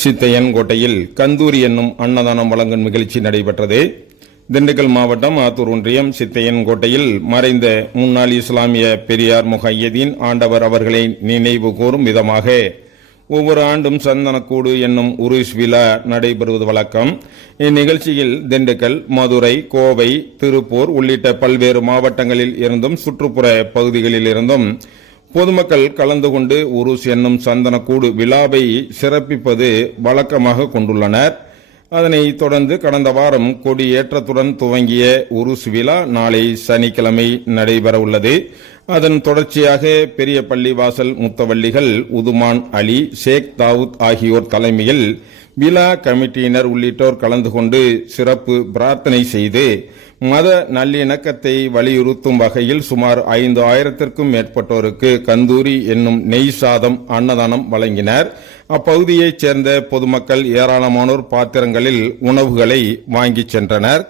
சித்தையன் கோட்டையில் கந்தூரி என்னும் அன்னதானம் வழங்கும் நிகழ்ச்சி நடைபெற்றது. திண்டுக்கல் மாவட்டம் ஆத்தூர் ஒன்றியம் சித்தையன் கோட்டையில் மறைந்த முன்னாள் இஸ்லாமிய பெரியார் முகையதீன் ஆண்டவர் அவர்களை நினைவு கூறும் விதமாக ஒவ்வொரு ஆண்டும் சந்தனக்கூடு என்னும் உருஸ் விழா நடைபெறுவது வழக்கம். இந்நிகழ்ச்சியில் திண்டுக்கல் மதுரை கோவை திருப்பூர் உள்ளிட்ட பல்வேறு மாவட்டங்களில் இருந்தும் சுற்றுப்புற பகுதிகளில் இருந்தும் பொதுமக்கள் கலந்து கொண்டு உருஸ் என்னும் சந்தனக்கூடு விழாவை சிறப்பிப்பது வழக்கமாக கொண்டுள்ளனர். அதனைத் தொடர்ந்து கடந்த வாரம் கொடியேற்றத்துடன் துவங்கிய உருஸ் விழா நாளை சனிக்கிழமை நடைபெற உள்ளது அதன் தொடர்ச்சியாக பெரிய பள்ளிவாசல் முத்தவள்ளிகள் உதுமான் அலி ஷேக் தாவூத் ஆகியோர் தலைமையில் விழா கமிட்டியினர் உள்ளிட்டோர் கலந்து கொண்டு சிறப்பு பிரார்த்தனை செய்து மத நல்லிணக்கத்தை வலியுறுத்தும் வகையில் சுமார் ஐந்து ஆயிரத்திற்கும் மேற்பட்டோருக்கு கந்தூரி என்னும் நெய் சாதம் அன்னதானம் வழங்கினர். அப்பகுதியைச் சேர்ந்த பொதுமக்கள் ஏராளமானோர் பாத்திரங்களில் உணவுகளை வாங்கிச் சென்றனர்.